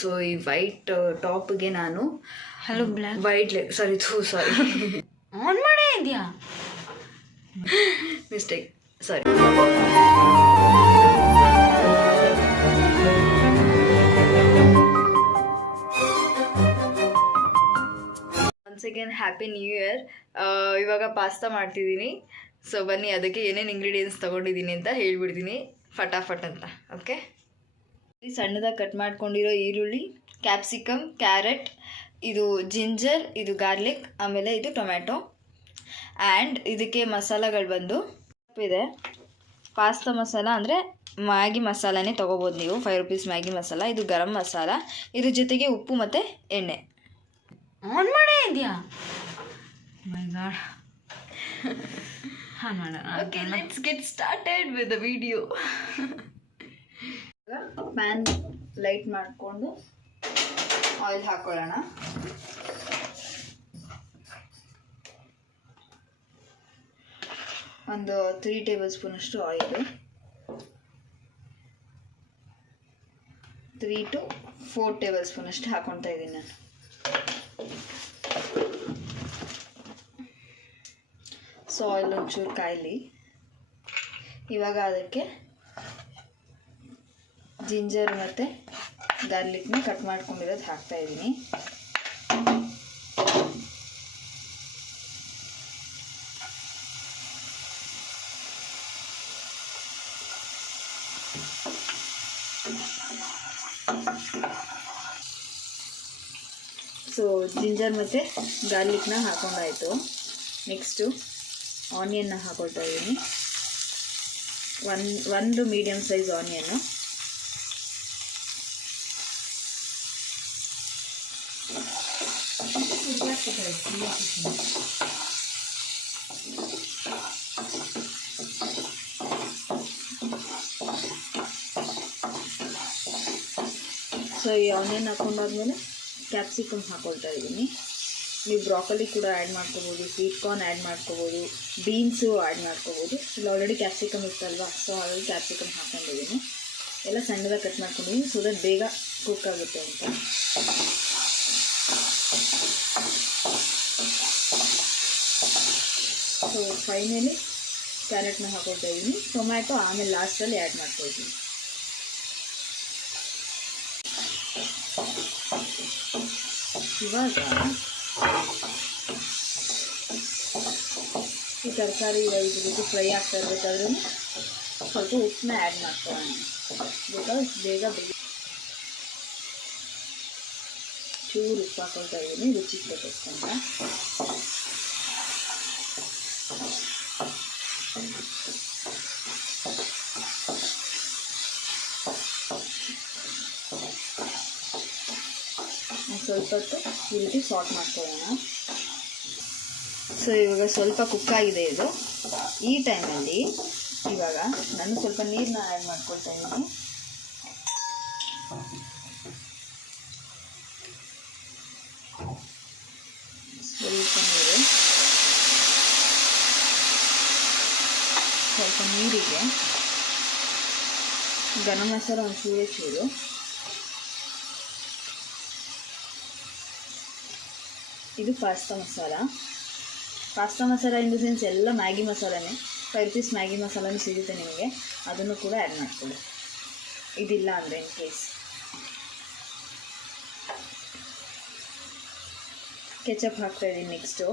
So ಈ white ಟಾಪ್ಗೆ ನಾನು hello black white sorry on ಮಾಡೇ ಇದೆಯಾ mistake sorry. Once again happy new year. ಇವಾಗ ಪಾಸ್ತಾ ಮಾಡ್ತಿದ್ದೀನಿ. ಸೊ ಬನ್ನಿ ಅದಕ್ಕೆ ಏನೇನು ಇಂಗ್ರೀಡಿಯೆಂಟ್ಸ್ ತೊಗೊಂಡಿದ್ದೀನಿ ಅಂತ ಹೇಳ್ಬಿಡ್ತೀನಿ ಫಟಾಫಟ್ ಅಂತ. ಓಕೆ, ಸಣ್ಣದಾಗಿ ಕಟ್ ಮಾಡ್ಕೊಂಡಿರೋ ಈರುಳ್ಳಿ, ಕ್ಯಾಪ್ಸಿಕಮ್, ಕ್ಯಾರೆಟ್, ಇದು ಜಿಂಜರ್, ಇದು ಗಾರ್ಲಿಕ್, ಆಮೇಲೆ ಇದು ಟೊಮ್ಯಾಟೊ. ಆ್ಯಂಡ್ ಇದಕ್ಕೆ ಮಸಾಲಗಳು ಬಂದು ಇದೆ ಪಾಸ್ತಾ ಮಸಾಲ, ಅಂದರೆ ಮ್ಯಾಗಿ ಮಸಾಲನೇ ತೊಗೋಬೋದು ನೀವು. 5 ರೂಪೀಸ್ ಮ್ಯಾಗಿ ಮಸಾಲ. ಇದು ಗರಂ ಮಸಾಲ, ಇದ್ರ ಜೊತೆಗೆ ಉಪ್ಪು ಮತ್ತು ಎಣ್ಣೆ. ಆನ್ ಮಾಡೇ ಇದೆಯಾ my god. Okay, let's get started with the video. Pan light ಮಾಡಿಕೊಂಡು ಆಯಿಲ್ ಹಾಕೊಳ್ಳೋಣ. ಒಂದು 3 ಟೇಬಲ್ ಸ್ಪೂನಷ್ಟು ಆಯಿಲು, 3 to 4 ಟೇಬಲ್ ಸ್ಪೂನಷ್ಟು ಹಾಕೊಳ್ತಾ ಇದ್ದೀನಿ ನಾನು. ಸೊ ಆಯಿಲ್ ಒಂಚೂರು ಕಾಯಲಿ. ಇವಾಗ ಅದಕ್ಕೆ ಜಿಂಜರ್ ಮತ್ತು ಗಾರ್ಲಿಕ್ನ ಕಟ್ ಮಾಡ್ಕೊಂಡಿರೋದು ಹಾಕ್ತಾ ಇದ್ದೀನಿ. ಸೊ ಜಿಂಜರ್ ಮತ್ತು ಗಾರ್ಲಿಕ್ನ ಹಾಕೊಂಡಾಯಿತು. ನೆಕ್ಸ್ಟು ಆನಿಯನ್ನ ಹಾಕೊಳ್ತಾ ಇದ್ದೀನಿ. ಒಂದು ಮೀಡಿಯಮ್ ಸೈಜ್ ಆನಿಯನ್ನು. ಸೊ ಈ ಆನಿಯನ್ ಹಾಕೊಂಡಾದ್ಮೇಲೆ ಕ್ಯಾಪ್ಸಿಕಮ್ ಹಾಕೊಳ್ತಾ ಇದ್ದೀನಿ. ನೀವು ಬ್ರಾಕೊಲಿ ಕೂಡ ಆ್ಯಡ್ ಮಾಡ್ಕೋಬೋದು, ಸ್ವೀಟ್ ಕಾರ್ನ್ ಆ್ಯಡ್ ಮಾಡ್ಕೋಬೋದು, ಬೀನ್ಸು ಆ್ಯಡ್ ಮಾಡ್ಕೋಬೋದು. ಇಲ್ಲಿ ಆಲ್ರೆಡಿ ಕ್ಯಾಪ್ಸಿಕಮ್ ಇತ್ತಲ್ವ, ಸೊ ಹಾಗಾಗಿ ಕ್ಯಾಪ್ಸಿಕಮ್ ಹಾಕೊಂಡಿದ್ದೀನಿ. ಎಲ್ಲ ಸಣ್ಣದಾಗಿ ಕಟ್ ಮಾಡ್ಕೊಂಡಿದ್ದೀನಿ, ಸೊ ದಟ್ ಬೇಗ ಕುಕ್ ಆಗುತ್ತೆ ಅಂತ. ಸೊ ಫೈನಲಿ ಕ್ಯಾರೆಟ್ನ ಹಾಕೊಳ್ತಾ ಇದ್ದೀನಿ. ಟೊಮ್ಯಾಟೊ ಆಮೇಲೆ ಲಾಸ್ಟಲ್ಲಿ ಆ್ಯಡ್ ಮಾಡ್ಕೊಳ್ತೀನಿ. ಇವಾಗ ಈ ತರಕಾರಿ ಇದ್ರ ಜೊತೆ ಫ್ರೈ ಆಗ್ತಾ ಇರಬೇಕಾದ್ರೂ ಸ್ವಲ್ಪ ಉಪ್ಪನ್ನ ಆ್ಯಡ್ ಮಾಡ್ಕೊಳ್ಳೋಣ. ಬಿಕಾಸ್ ಬೇಗ ಚೂರು ಉಪ್ಪು ಹಾಕೊಳ್ತಾ ಇದ್ದೀನಿ ರುಚಿ ಕೊಟ್ಟಂತ. ಸ್ವಲ್ಪ ಹೊತ್ತು ಈ ರೀತಿ ಸಾಲ್ಟ್ ಮಾಡ್ಕೊಳ್ಳೋಣ. ಸೊ ಇವಾಗ ಸ್ವಲ್ಪ ಕುಕ್ ಆಗಿದೆ ಇದು. ಈ ಟೈಮಲ್ಲಿ ಇವಾಗ ನಾನು ಸ್ವಲ್ಪ ನೀರನ್ನ ಆ್ಯಡ್ ಮಾಡ್ಕೊಳ್ತಾ ಇದ್ದೀನಿ. ಸ್ವಲ್ಪ ನೀರಿಗೆ ಗರಂ ಮಸಾಲ ಒಂದು ಚೂರು, ಇದು pasta masala. Pasta masala in the sense ಎಲ್ಲ ಮ್ಯಾಗಿ ಮಸಾಲನೇ. 5 ರೂಪೀಸ್ ಮ್ಯಾಗಿ ಮಸಾಲನೂ ಸಿಗುತ್ತೆ ನಿಮಗೆ, ಅದನ್ನು ಕೂಡ ಆ್ಯಡ್ ಮಾಡ್ಕೊಳ್ಳಿ ಇದಿಲ್ಲ ಅಂದರೆ ಇನ್ ಕೇಸ್. ಕೆಚಪ್ ಹಾಕ್ತಾಯಿದ್ದೀನಿ. ನೆಕ್ಸ್ಟು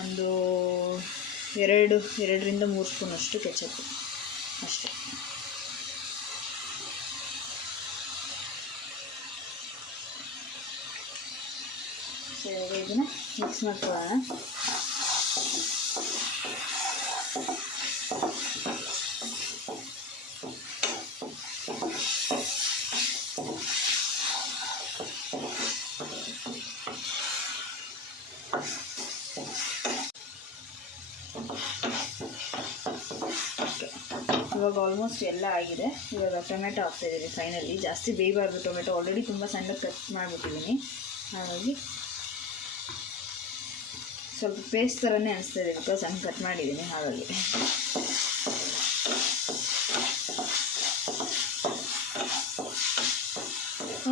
ಒಂದು 2ರಿಂದ 3 ಸ್ಪೂನಷ್ಟು ಕೆಚಪ್ ಅಷ್ಟೇ. ಸೊ ಇವಾಗ ಇದನ್ನು ಮಿಕ್ಸ್ ಮಾಡ್ಕೊಳ್ಳೋಣ. ಇವಾಗ ಆಲ್ಮೋಸ್ಟ್ ಎಲ್ಲ ಆಗಿದೆ. ಇವಾಗ ಟೊಮೆಟೊ ಹಾಕ್ತಾಯಿದ್ದೀನಿ ಫೈನಲಿ. ಜಾಸ್ತಿ ಬೇಯಬಾರ್ದು ಟೊಮೆಟೊ, ಆಲ್ರೆಡಿ ತುಂಬ ಸಣ್ಣಗೆ ಕಟ್ ಮಾಡಿಬಿಟ್ಟಿದ್ದೀನಿ. ಹಾಗಾಗಿ ಸ್ವಲ್ಪ ಪೇಸ್ಟ್ ಥರನೇ ಅನಿಸ್ತಾ ಇದೆ, ಬಿಕಾಸ್ ಹಂಗೆ ಕಟ್ ಮಾಡಿದ್ದೀನಿ ಹಾಗಾಗಿ.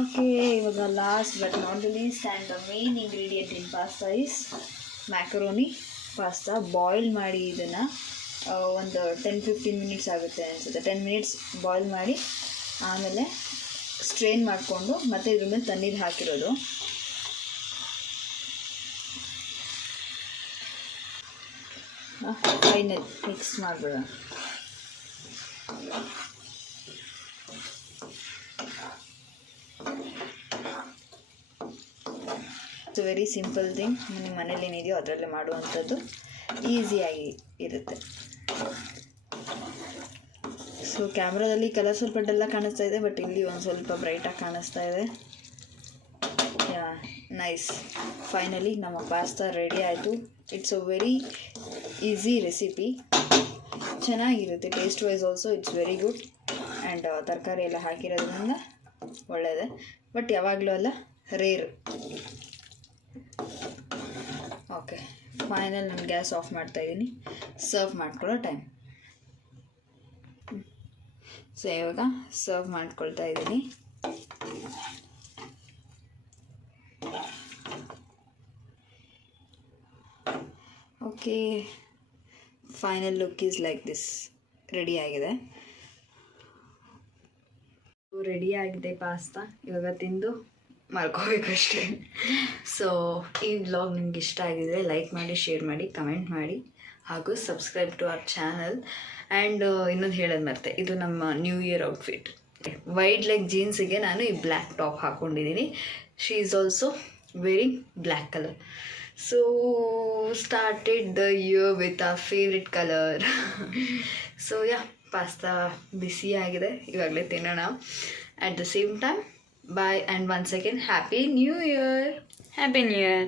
ಓಕೆ, ಇವಾಗ last but not the least and the main ingredient in pasta is macaroni pasta. Boil ಮಾಡಿ ಇದನ್ನು ಒಂದು 10-15 ಮಿನಿಟ್ಸ್ ಆಗುತ್ತೆ ಅನಿಸುತ್ತೆ. 10 ಮಿನಿಟ್ಸ್ ಬಾಯ್ಲ್ ಮಾಡಿ ಆಮೇಲೆ ಸ್ಟ್ರೈನ್ ಮಾಡಿಕೊಂಡು ಮತ್ತೆ ಇದ್ರ ಮೇಲೆ ತಣ್ಣೀರು ಹಾಕಿರೋದು. ಫೈನಲ್ ಮಿಕ್ಸ್ ಮಾಡಿಬಿಡೋಣ. It's very simple thing. ನಿಮ್ಮ ಮನೇಲಿ ಏನಿದೆಯೋ ಅದರಲ್ಲೇ ಮಾಡುವಂಥದ್ದು, ಈಸಿಯಾಗಿ ಇರುತ್ತೆ. ಸೊ ಕ್ಯಾಮ್ರಾದಲ್ಲಿ ಕಲರ್ ಸ್ವಲ್ಪ ಡಲ್ಲ ಕಾಣಿಸ್ತಾ ಇದೆ, ಬಟ್ ಇಲ್ಲಿ ಒಂದು ಸ್ವಲ್ಪ ಬ್ರೈಟಾಗಿ ಕಾಣಿಸ್ತಾ ಇದೆ. Yeah, nice. ಫೈನಲಿ ನಮ್ಮ ಪಾಸ್ತಾ ರೆಡಿ ಆಯಿತು. It's a very easy recipe, ಚೆನ್ನಾಗಿರುತ್ತೆ. Taste wise also it's very good. And ತರಕಾರಿ ಎಲ್ಲ ಹಾಕಿರೋದ್ರಿಂದ ಒಳ್ಳೆಯದೇ, ಬಟ್ ಯಾವಾಗಲೂ ಅಲ್ಲ, ರೇರ್. ಓಕೆ, ಫೈನಲ್ ನಾನು ಗ್ಯಾಸ್ ಆಫ್ ಮಾಡ್ತಾಯಿದ್ದೀನಿ. ಸರ್ವ್ ಮಾಡ್ಕೊಳ್ಳೋ ಟೈಮ್. ಸೊ ಇವಾಗ ಸರ್ವ್ ಮಾಡ್ಕೊಳ್ತಾ ಇದ್ದೀನಿ. Okay, final look is like this. Ready ಆಗಿದೆ. ರೆಡಿ ಆಗಿದೆ ಪಾಸ್ತಾ. ಇವಾಗ ತಿಂದು ಮಲ್ಕೋಬೇಕಷ್ಟೇ. ಸೊ ಈ ವ್ಲಾಗ್ ನಿಮ್ಗೆ ಇಷ್ಟ ಆಗಿದರೆ ಲೈಕ್ ಮಾಡಿ, ಶೇರ್ ಮಾಡಿ, ಕಮೆಂಟ್ ಮಾಡಿ, ಹಾಗೂ subscribe to our channel. And ಇನ್ನೊಂದು ಹೇಳೋದು ಮರ್ತೆ, ಇದು ನಮ್ಮ new year outfit. Wide leg ಜೀನ್ಸಿಗೆ ನಾನು ಈ ಬ್ಲ್ಯಾಕ್ ಟಾಪ್ ಹಾಕ್ಕೊಂಡಿದ್ದೀನಿ. She is also very black colour. So started the year with a favourite colour. So yeah, pasta ಬಿಸಿಯಾಗಿದೆ, ಇವಾಗಲೇ ತಿನ್ನೋಣ. At the same time bye, and once again happy new year. Happy New Year.